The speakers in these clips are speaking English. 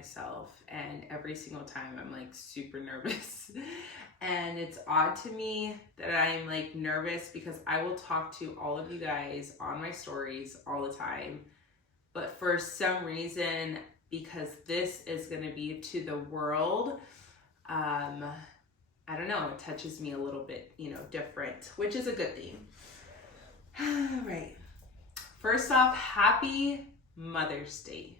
myself, and every single time I'm like super nervous. And it's odd to me that I'm like nervous because I will talk to all of you guys on my stories all the time. But for some reason, because this is going to be to the world, I don't know, it touches me a little bit, different, which is a good thing. All right. First off, happy Mother's Day.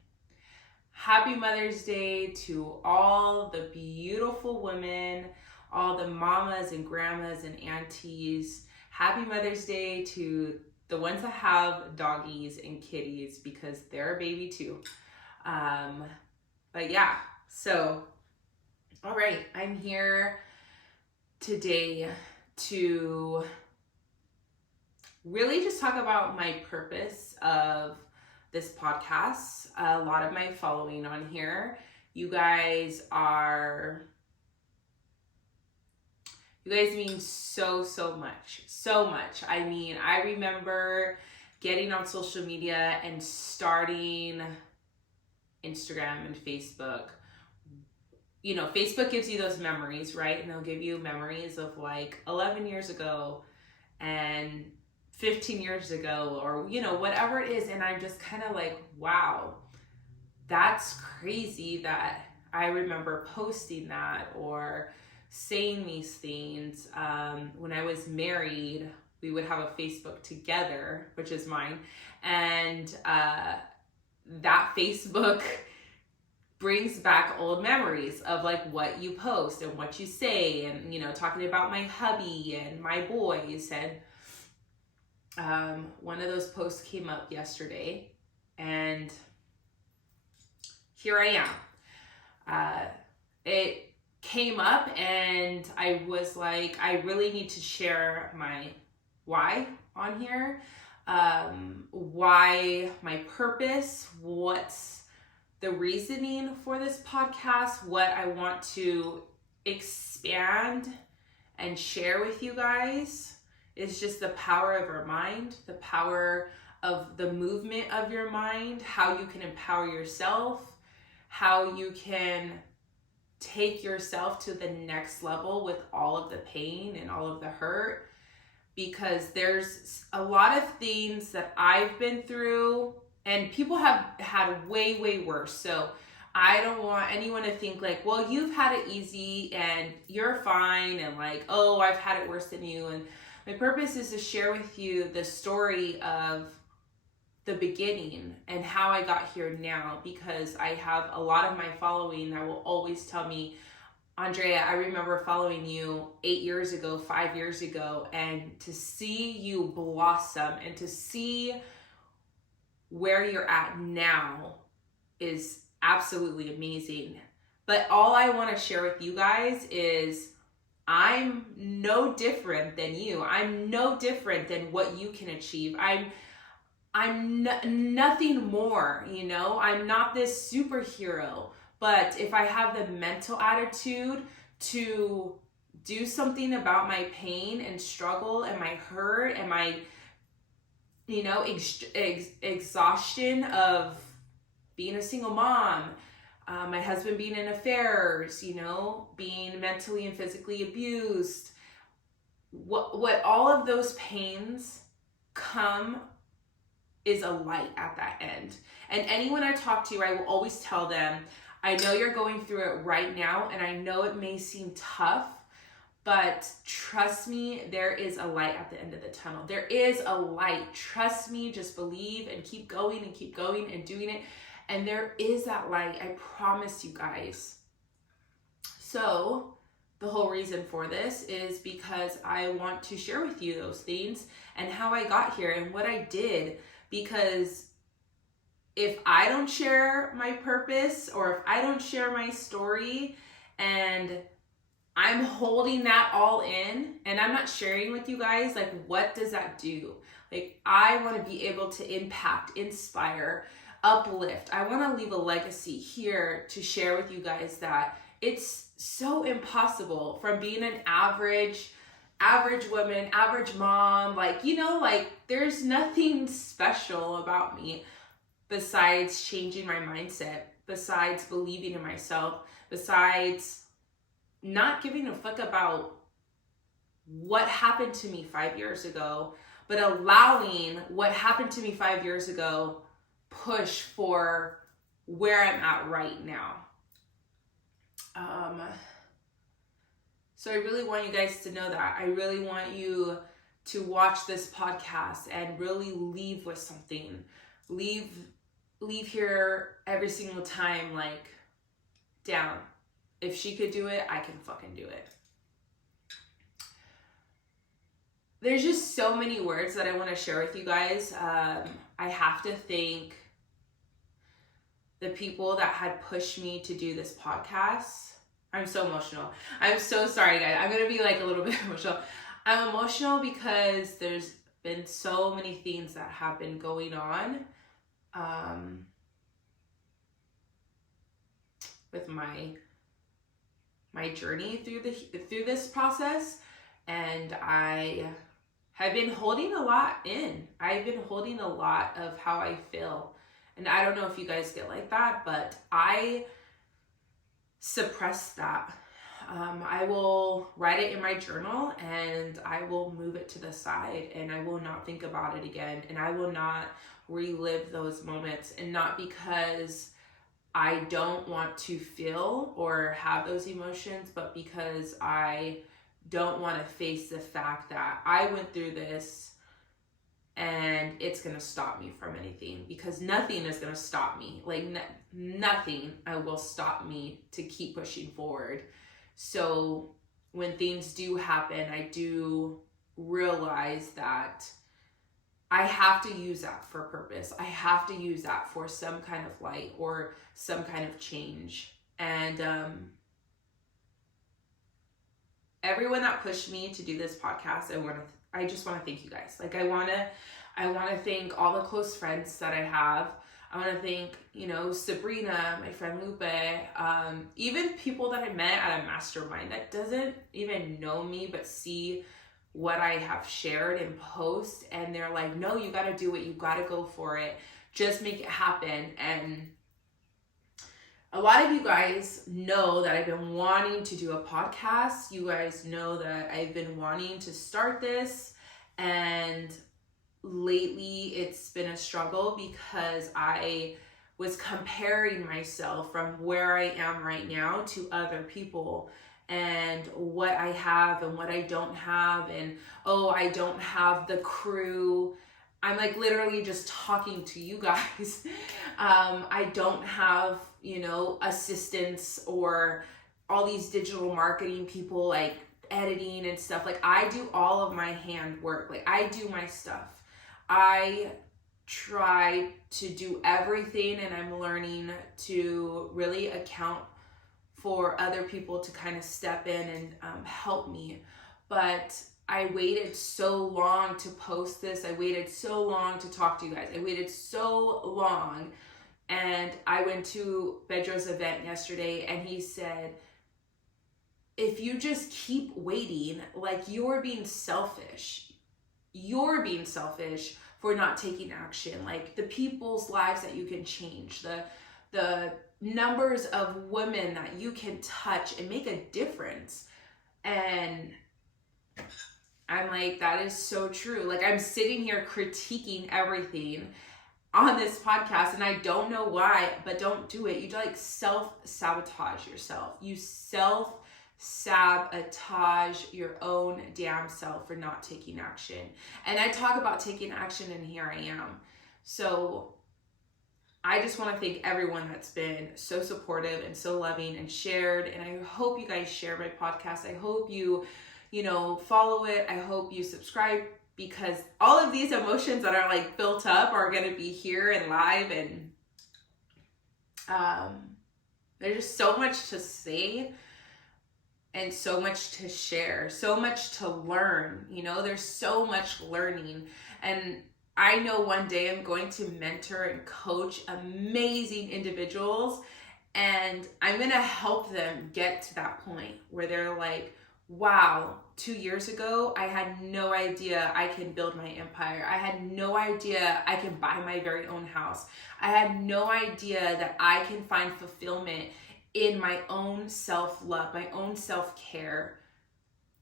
Happy Mother's Day to all the beautiful women, all the mamas and grandmas and aunties. Happy Mother's Day to the ones that have doggies and kitties, because they're a baby too. But yeah, so, all right, I'm here today to really just talk about my purpose of this podcast. A lot of my following on here, you guys mean so much. I mean, I remember getting on social media and starting Instagram and Facebook. Facebook gives you those memories, right? And they'll give you memories of like 11 years ago and 15 years ago, or, whatever it is. And I'm just kind of like, wow, that's crazy that I remember posting that or saying these things. When I was married, we would have a Facebook together, which is mine. And that Facebook brings back old memories of like what you post and what you say, and, talking about my hubby and my boys. And one of those posts came up yesterday, and here I am. It came up and I was like, I really need to share my why on here. Why, my purpose, what's the reasoning for this podcast, what I want to expand and share with you guys is just the power of our mind, the power of the movement of your mind, how you can empower yourself, how you can take yourself to the next level with all of the pain and all of the hurt. Because there's a lot of things that I've been through, and people have had way worse. So I don't want anyone to think like, well, you've had it easy and you're fine, and like, oh, I've had it worse than you. And my purpose is to share with you the story of the beginning and how I got here now, because I have a lot of my following that will always tell me, Andrea, I remember following you 8 years ago, 5 years ago, and to see you blossom and to see where you're at now is absolutely amazing. But all I want to share with you guys is I'm no different than you. I'm no different than what you can achieve. I'm nothing more, I'm not this superhero. But if I have the mental attitude to do something about my pain and struggle and my hurt and my exhaustion of being a single mom, my husband being in affairs, being mentally and physically abused, what all of those pains come is a light at that end. And anyone I talk to, I will always tell them, I know you're going through it right now, and I know it may seem tough, but trust me, there is a light at the end of the tunnel. There is a light. Trust me, just believe and keep going and doing it. And there is that light, I promise you guys. So the whole reason for this is because I want to share with you those things and how I got here and what I did. Because if I don't share my purpose, or if I don't share my story, and I'm holding that all in and I'm not sharing with you guys, like, what does that do? Like, I want to be able to impact, inspire, uplift. I want to leave a legacy here to share with you guys that it's so impossible from being an average woman, average mom, like, there's nothing special about me besides changing my mindset, besides believing in myself, besides not giving a fuck about what happened to me 5 years ago, but allowing what happened to me 5 years ago push for where I'm at right now. So I really want you guys to know that. I really want you to watch this podcast and really leave with something. Leave here every single time like, damn, if she could do it, I can fucking do it. There's just so many words that I want to share with you guys. I have to thank the people that had pushed me to do this podcast. I'm so emotional. I'm so sorry, guys. I'm going to be like a little bit emotional. I'm emotional because there's been so many things that have been going on with my journey through this process, and I have been holding a lot in. I've been holding a lot of how I feel, and I don't know if you guys get like that, but I suppress that. I will write it in my journal and I will move it to the side and I will not think about it again, and I will not relive those moments, and not because I don't want to feel or have those emotions, but because I don't want to face the fact that I went through this and it's going to stop me from anything, because nothing is going to stop me. Like nothing will stop me to keep pushing forward. So when things do happen, I do realize that I have to use that for purpose. I have to use that for some kind of light or some kind of change. And everyone that pushed me to do this podcast, I just want to thank you guys. Like I want to thank all the close friends that I have. I want to thank, Sabrina, my friend Lupe, even people that I met at a mastermind that doesn't even know me but see what I have shared and post, and they're like, no, you got to do it. You got to go for it. Just make it happen. And a lot of you guys know that I've been wanting to do a podcast. You guys know that I've been wanting to start this, and lately it's been a struggle because I was comparing myself from where I am right now to other people, and what I have and what I don't have, and I don't have the crew. I'm like literally just talking to you guys. I don't have, assistants or all these digital marketing people like editing and stuff. Like I do all of my hand work. Like I do my stuff. I try to do everything, and I'm learning to really account for other people to kind of step in and help me. But I waited so long to post this. I waited so long to talk to you guys. I waited so long. And I went to Pedro's event yesterday, and he said, if you just keep waiting, like you're being selfish. You're being selfish for not taking action. Like the people's lives that you can change, the numbers of women that you can touch and make a difference. And I'm like, that is so true. Like I'm sitting here critiquing everything on this podcast, and I don't know why, but don't do it. You like self-sabotage yourself. You self-sabotage your own damn self for not taking action. And I talk about taking action, and here I am. So I just want to thank everyone that's been so supportive and so loving and shared. And I hope you guys share my podcast. I hope you, follow it. I hope you subscribe, because all of these emotions that are like built up are going to be here and live. And there's just so much to say and so much to share, so much to learn. There's so much learning. And I know one day I'm going to mentor and coach amazing individuals, and I'm going to help them get to that point where they're like, wow, 2 years ago, I had no idea I can build my empire. I had no idea I can buy my very own house. I had no idea that I can find fulfillment in my own self-love, my own self-care.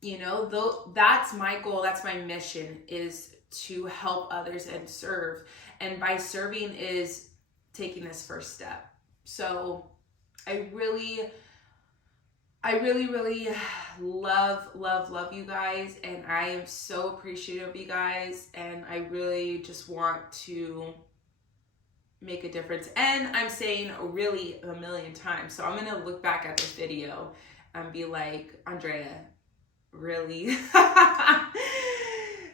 You know, though, that's my goal, that's my mission, is to help others and serve. And by serving is taking this first step. So I really love you guys, and I am so appreciative of you guys, and I really just want to make a difference. And I'm saying really a million times, so I'm gonna look back at this video and be like, Andrea, really?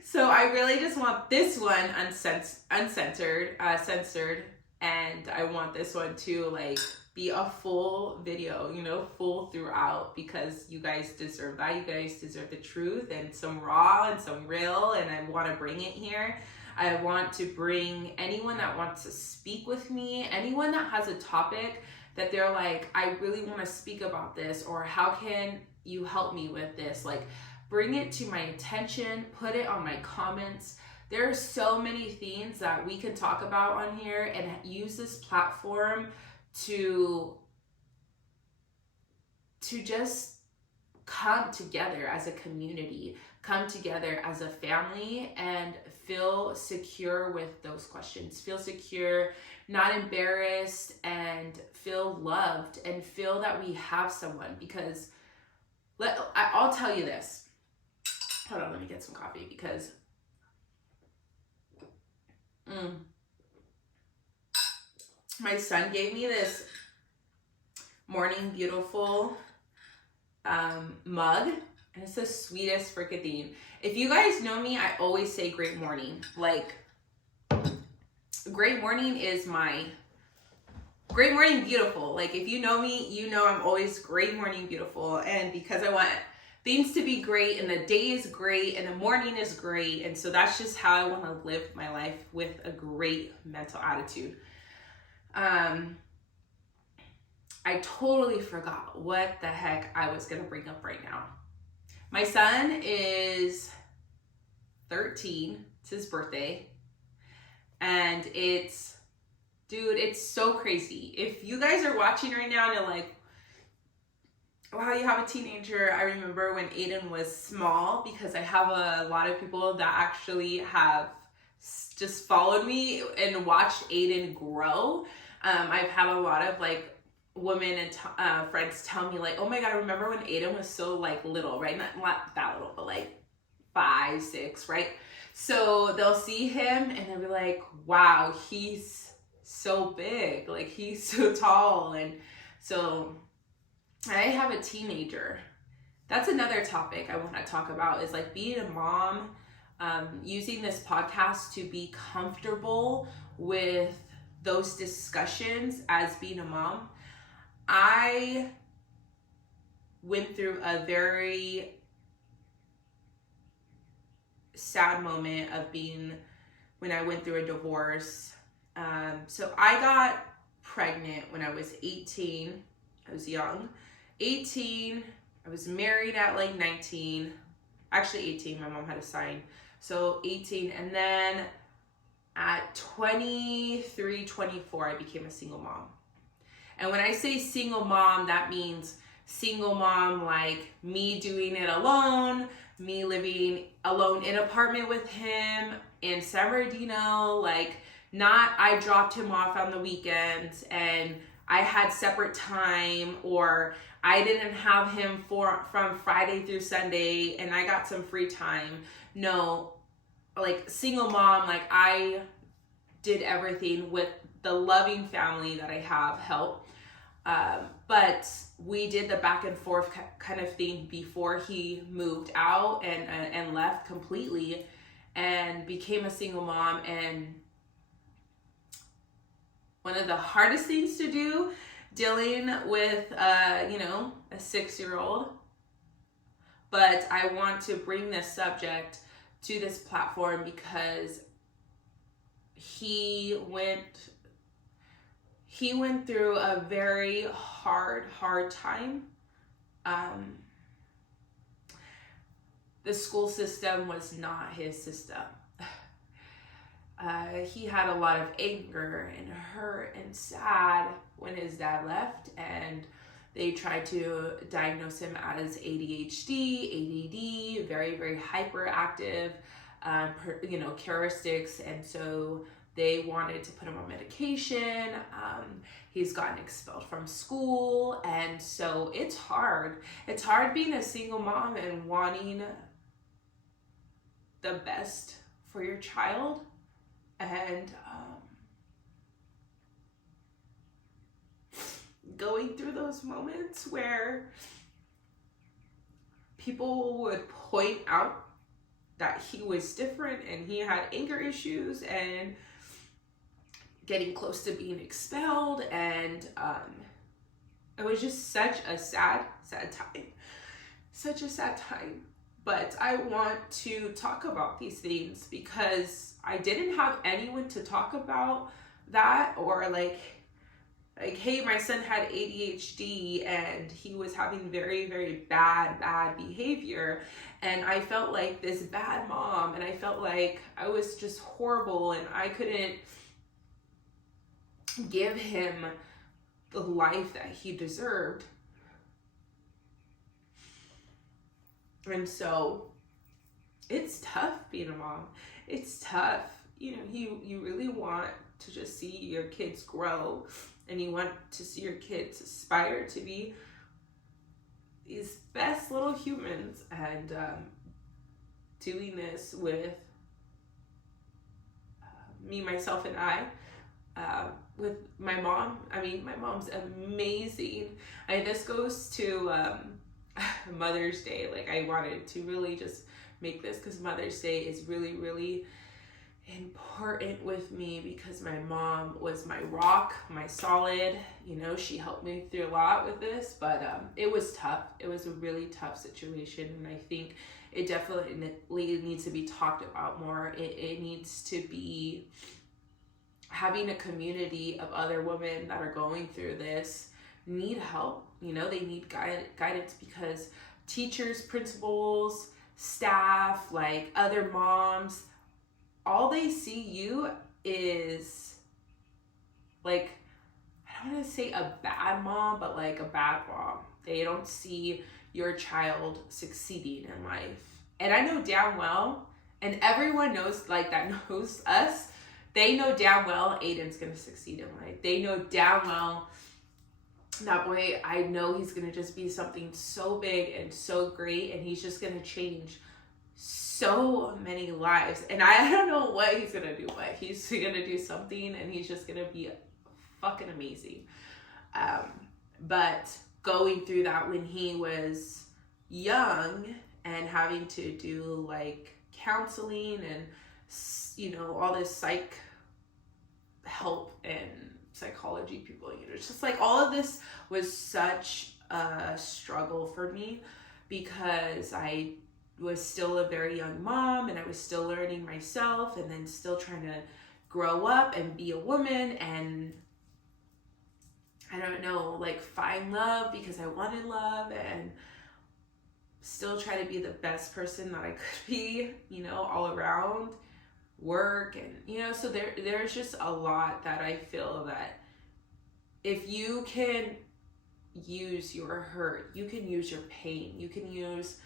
So I really just want this one censored, and I want this one to like be a full video, you know, full throughout, because you guys deserve that. You guys deserve the truth, and some raw and some real, and I want to bring it here. I want to bring anyone that wants to speak with me, anyone that has a topic that they're like, I really want to speak about this, or how can you help me with this? Like, bring it to my attention, put it on my comments. There are so many things that we can talk about on here, and use this platform to just come together as a community, come together as a family, and feel secure with those questions. Feel secure, not embarrassed, and feel loved, and feel that we have someone. Because I'll tell you this. Hold on, let me get some coffee, because my son gave me this Morning Beautiful mug, and it's the sweetest freaking thing. If you guys know me, I always say great morning. Like, great morning is my great morning beautiful. Like, if you know me, you know I'm always great morning beautiful. And because I want things to be great, and the day is great, and the morning is great, and so that's just how I want to live my life, with a great mental attitude. I totally forgot what the heck I was gonna bring up right now. My son is 13. It's his birthday. And it's so crazy. If you guys are watching right now and you're like, wow, you have a teenager. I remember when Aiden was small, because I have a lot of people that actually have just followed me and watched Aiden grow. I've had a lot of like women and friends tell me like, oh my God, I remember when Aiden was so like little, right? Not that little, but like 5, 6, right? So they'll see him and they'll be like, wow, he's so big, like he's so tall. And so I have a teenager. That's another topic I want to talk about, is like being a mom, using this podcast to be comfortable with those discussions as being a mom. I went through a very sad moment of when I went through a divorce. So I got pregnant when I was 18. I was young. 18. I was married at like 19. Actually 18, my mom had a sign. So 18, and then at 23, 24, I became a single mom. And when I say single mom, that means single mom like me doing it alone, me living alone in an apartment with him in San Bernardino, like not I dropped him off on the weekends and I had separate time, or I didn't have him from Friday through Sunday and I got some free time. No, like single mom, like I did everything with the loving family that I have help. But we did the back and forth kind of thing before he moved out and left completely and became a single mom. And one of the hardest things to do, dealing with, a 6-year-old. But I want to bring this subject to this platform because he went through a very hard time. the school system was not his system. He had a lot of anger and hurt and sad when his dad left, and they tried to diagnose him as ADHD, ADD, very, very hyperactive, characteristics. And so they wanted to put him on medication. He's gotten expelled from school. And so it's hard. It's hard being a single mom and wanting the best for your child. And going through those moments where people would point out that he was different and he had anger issues and getting close to being expelled, and it was just such a sad time. But I want to talk about these things because I didn't have anyone to talk about that, or like, hey, my son had ADHD and he was having very, very bad behavior. And I felt like this bad mom, and I felt like I was just horrible and I couldn't give him the life that he deserved. And so it's tough being a mom. It's tough. You really want to just see your kids grow, and you want to see your kids aspire to be these best little humans. And doing this with me, myself, and I, with my mom. I mean, my mom's amazing. And this goes to Mother's Day. Like, I wanted to really just make this because Mother's Day is really, really important with me, because my mom was my rock, my solid. She helped me through a lot with this, but it was tough. It was a really tough situation, and I think it definitely needs to be talked about more. It needs to be having a community of other women that are going through this, need help. They need guidance, because teachers, principals, staff, like other moms, all they see you is like, I don't want to say a bad mom, but like a bad mom. They don't see your child succeeding in life. And I know damn well, and everyone knows, like, that knows us, they know damn well Aiden's going to succeed in life. They know damn well that boy, I know he's going to just be something so big and so great, and he's just going to change so many lives. And I don't know what he's going to do, but he's going to do something, and he's just going to be fucking amazing. But going through that when he was young and having to do like counseling and, all this psych help and psychology people, it's just like all of this was such a struggle for me, because I was still a very young mom, and I was still learning myself, and then still trying to grow up and be a woman, and I don't know, like find love because I wanted love, and still try to be the best person that I could be, all around work. And so there's just a lot that I feel that if you can use your hurt, you can use your pain, you can use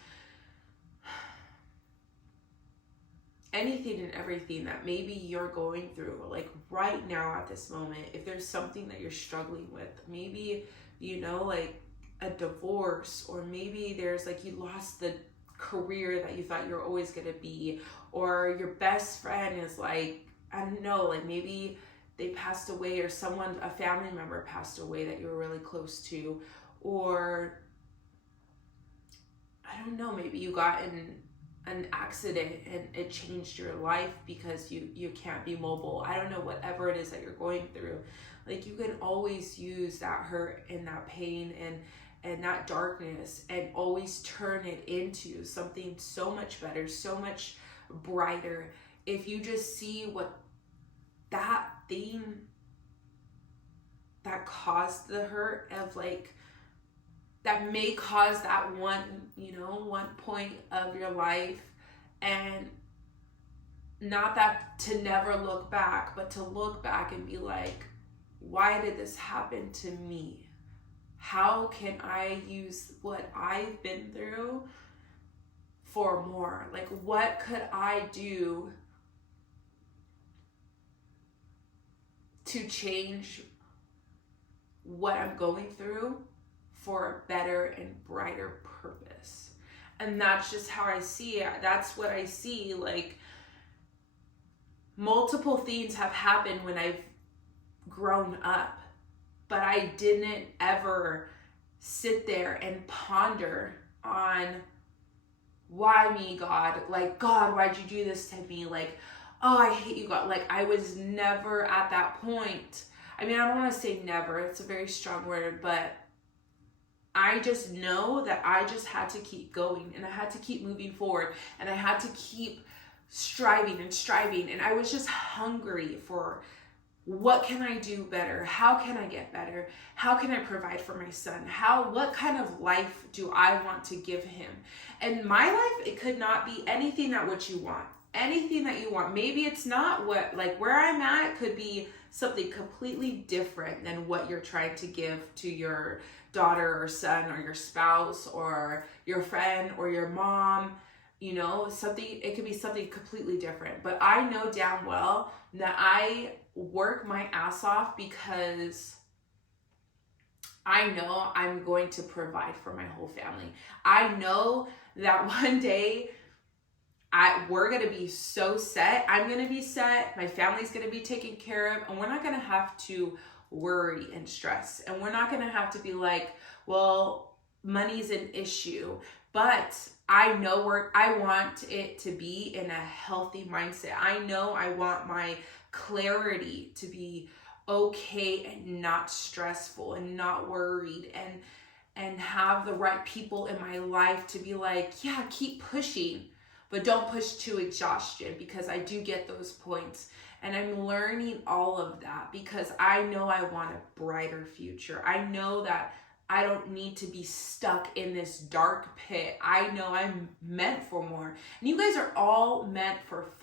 anything and everything that maybe you're going through, like right now at this moment, if there's something that you're struggling with, maybe, like a divorce, or maybe there's like you lost the career that you thought you were always going to be, or your best friend is like, I don't know, like maybe they passed away, or a family member passed away that you were really close to, or I don't know, maybe you got in an accident and it changed your life because you can't be mobile. I don't know, whatever it is that you're going through, like you can always use that hurt and that pain and that darkness and always turn it into something so much better, so much brighter, if you just see what that thing that caused the hurt of, like, that may cause that one point of your life, and not that to never look back, but to look back and be like, why did this happen to me? How can I use what I've been through for more? Like, what could I do to change what I'm going through for a better and brighter purpose? And that's just how I see it. That's what I see. Like, multiple things have happened when I've grown up, but I didn't ever sit there and ponder on, why me, God? Like, God, why'd you do this to me? Like, oh, I hate you, God. Like, I was never at that point. I mean, I don't want to say never. It's a very strong word, but I just know that I just had to keep going, and I had to keep moving forward, and I had to keep striving and striving. And I was just hungry for, what can I do better? How can I get better? How can I provide for my son? What kind of life do I want to give him? And my life, it could not be anything that what you want. Anything that you want. Maybe it's not what, like where I'm at could be something completely different than what you're trying to give to your daughter or son or your spouse or your friend or your mom. You know, it could be something completely different. But I know damn well that I work my ass off because I know I'm going to provide for my whole family. I know that one day we're going to be so set. I'm going to be set. My family's going to be taken care of. And we're not going to have to worry and stress. And we're not going to have to be like, well, money's an issue. But I know I want it to be in a healthy mindset. I know I want my clarity to be okay and not stressful and not worried, and have the right people in my life to be like, yeah, keep pushing, but don't push to exhaustion, because I do get those points. And I'm learning all of that because I know I want a brighter future. I know that I don't need to be stuck in this dark pit. I know I'm meant for more. And you guys are all meant for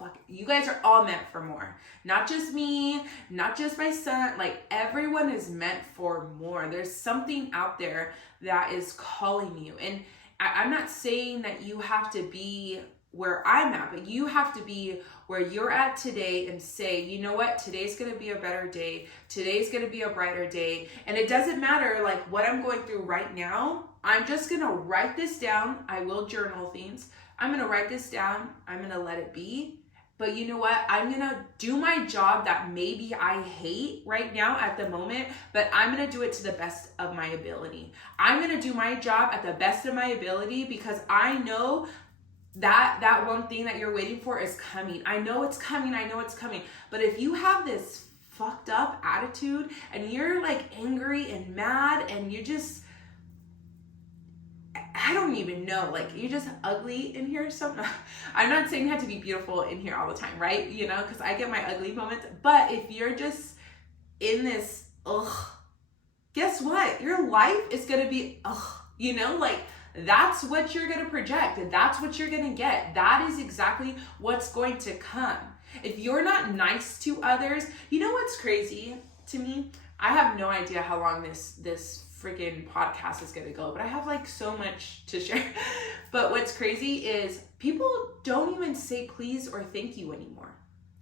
more. Not just me, not just my son. Like, everyone is meant for more. There's something out there that is calling you. And I'm not saying that you have to be where I'm at, but you have to be where you're at today and say, you know what, today's going to be a better day. Today's going to be a brighter day. And it doesn't matter like what I'm going through right now. I'm just going to write this down. I will journal things. I'm going to write this down. I'm going to let it be. But you know what? I'm going to do my job that maybe I hate right now at the moment, but I'm going to do it to the best of my ability. I'm going to do my job at the best of my ability because I know that one thing that you're waiting for is coming. I know it's coming. But if you have this fucked up attitude and you're like angry and mad and you just, I don't even know, like you're just ugly in here. I'm not saying you have to be beautiful in here all the time, right? You know, because I get my ugly moments. But if you're just in this, guess what? Your life is going to be, you know, like, that's what you're going to project. That's what you're going to get. That is exactly what's going to come. If you're not nice to others, you know what's crazy to me? I have no idea how long this freaking podcast is going to go, but I have like so much to share. But what's crazy is people don't even say please or thank you anymore.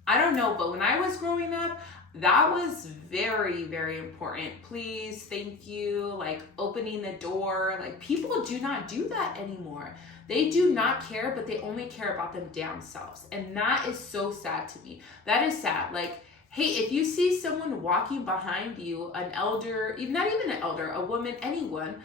I don't know, but when I was growing up, that was very, very important. Please, thank you, like opening the door. Like, people do not do that anymore. They do not care, but they only care about them damn selves. And that is so sad to me. That is sad. Like, hey, if you see someone walking behind you, an elder, not even an elder, a woman, anyone,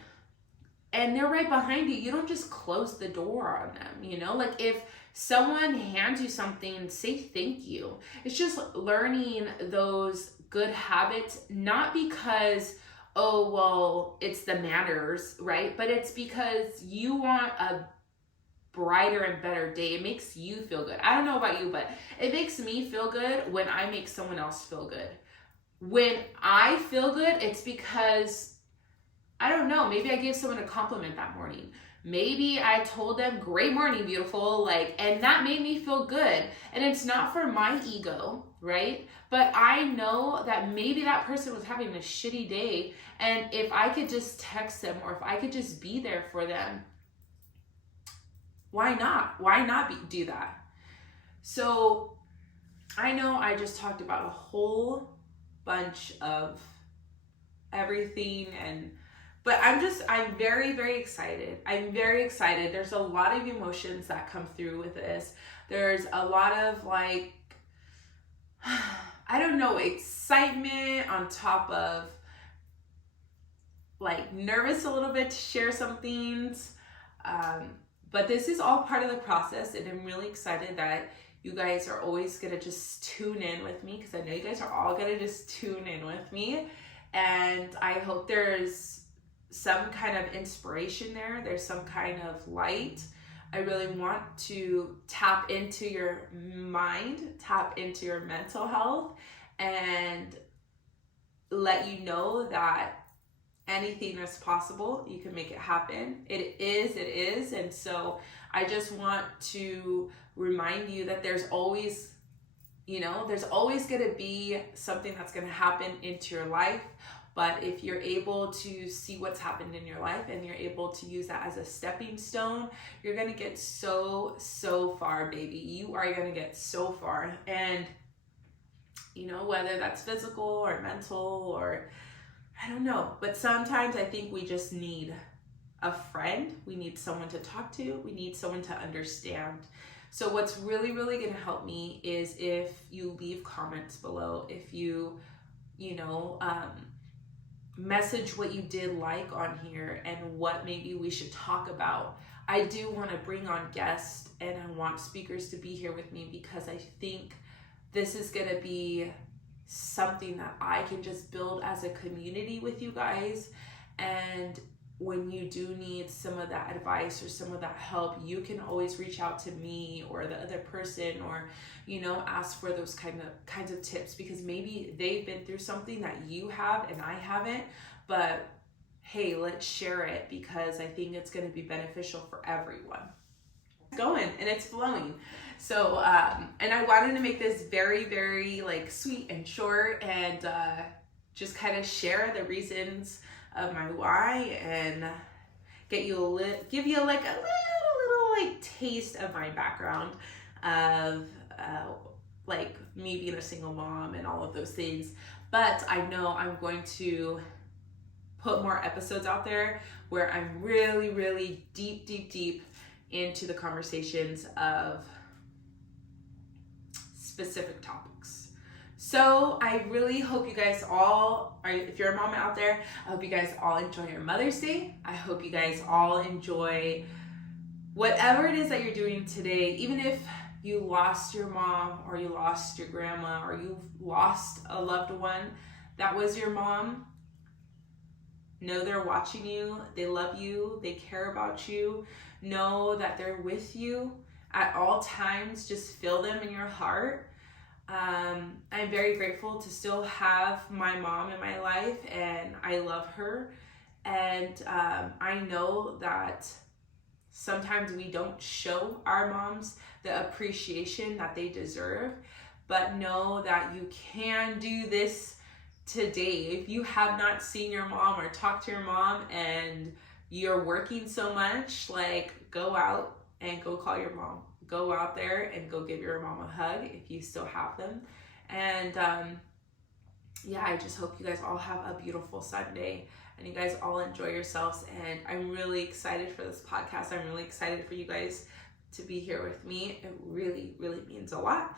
and they're right behind you, you don't just close the door on them, you know? Like, if someone hands you something, say thank you. It's just learning those good habits, not because, oh, well, it's the manners, right? But it's because you want a brighter and better day. It makes you feel good. I don't know about you, but it makes me feel good when I make someone else feel good. When I feel good, it's because I don't know, maybe I gave someone a compliment that morning. Maybe I told them, great morning, beautiful, like, and that made me feel good. And it's not for my ego, right? But I know that maybe that person was having a shitty day. And if I could just text them, or if I could just be there for them, why not? Why not do that? So I know I just talked about a whole bunch of everything, but I'm very, very excited. I'm very excited. There's a lot of emotions that come through with this. There's a lot of like, I don't know, excitement on top of like nervous a little bit to share some things. But this is all part of the process, and I'm really excited that you guys are always gonna just tune in with me, because I know you guys are all gonna just tune in with me. And I hope there's some kind of inspiration there. There's some kind of light. I really want to tap into your mind, tap into your mental health, and let you know that anything is possible. You can make it happen. It is. And so I just want to remind you that there's always going to be something that's going to happen into your life. But if you're able to see what's happened in your life and you're able to use that as a stepping stone, you're going to get so far, baby. You are going to get so far. And, whether that's physical or mental or I don't know, but sometimes I think we just need a friend. We need someone to talk to. We need someone to understand. So what's really, really going to help me is if you leave comments below, if you, message what you did like on here and what maybe we should talk about. I do want to bring on guests, and I want speakers to be here with me, because I think this is going to be something that I can just build as a community with you guys. And when you do need some of that advice or some of that help, you can always reach out to me or the other person, or ask for those kinds of tips, because maybe they've been through something that you have and I haven't. But hey, let's share it, because I think it's going to be beneficial for everyone. It's going and it's flowing. So and I wanted to make this very, very like sweet and short, and just kind of share the reasons of my why, and give you like a little like taste of my background of like me being a single mom and all of those things. But I know I'm going to put more episodes out there where I'm really, really deep into the conversations of specific topics. So I really hope you guys if you're a mom out there, I hope you guys all enjoy your Mother's Day. I hope you guys all enjoy whatever it is that you're doing today. Even if you lost your mom, or you lost your grandma, or you lost a loved one that was your mom, know they're watching you, they love you, they care about you. Know that they're with you at all times. Just feel them in your heart. I'm very grateful to still have my mom in my life, and I love her. And I know that sometimes we don't show our moms the appreciation that they deserve, but know that you can do this today. If you have not seen your mom or talked to your mom and you're working so much, like, go out and go call your mom. Go out there and go give your mom a hug if you still have them. And I just hope you guys all have a beautiful Sunday, and you guys all enjoy yourselves. And I'm really excited for this podcast. I'm really excited for you guys to be here with me. It really, really means a lot.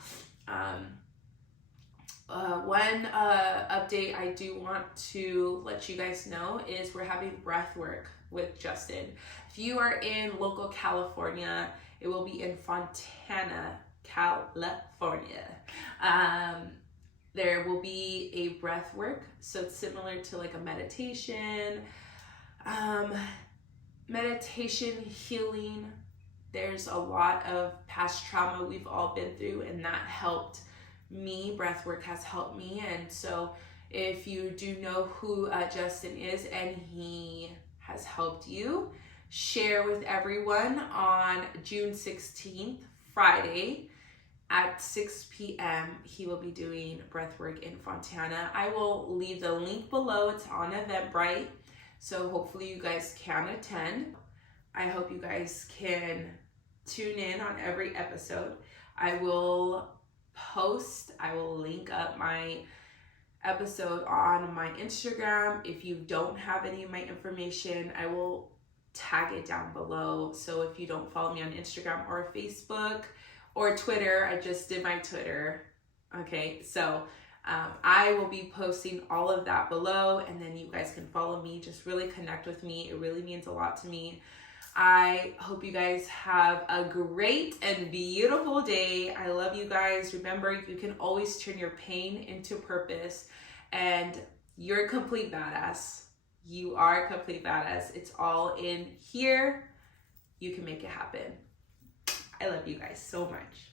One update I do want to let you guys know is we're having breath work with Justin. If you are in local California, it will be in Fontana, California. There will be a breath work, so it's similar to like a meditation, healing. There's a lot of past trauma we've all been through, and that helped me. Breath work has helped me, and so If you do know who Justin is and he has helped you, share with everyone. On June 16th, Friday, at 6 p.m., he will be doing breathwork in Fontana. I will leave the link below. It's on Eventbrite, so hopefully you guys can attend. I hope you guys can tune in on every episode. I will link up my episode on my Instagram. If you don't have any of my information, I will tag it down below. So if you don't follow me on Instagram or Facebook or Twitter, I just did my Twitter. Okay, so I will be posting all of that below, and then you guys can follow me. Just really connect with me. It really means a lot to me. I hope you guys have a great and beautiful day. I love you guys. Remember, you can always turn your pain into purpose, and you're a complete badass. You are a complete badass. It's all in here. You can make it happen. I love you guys so much.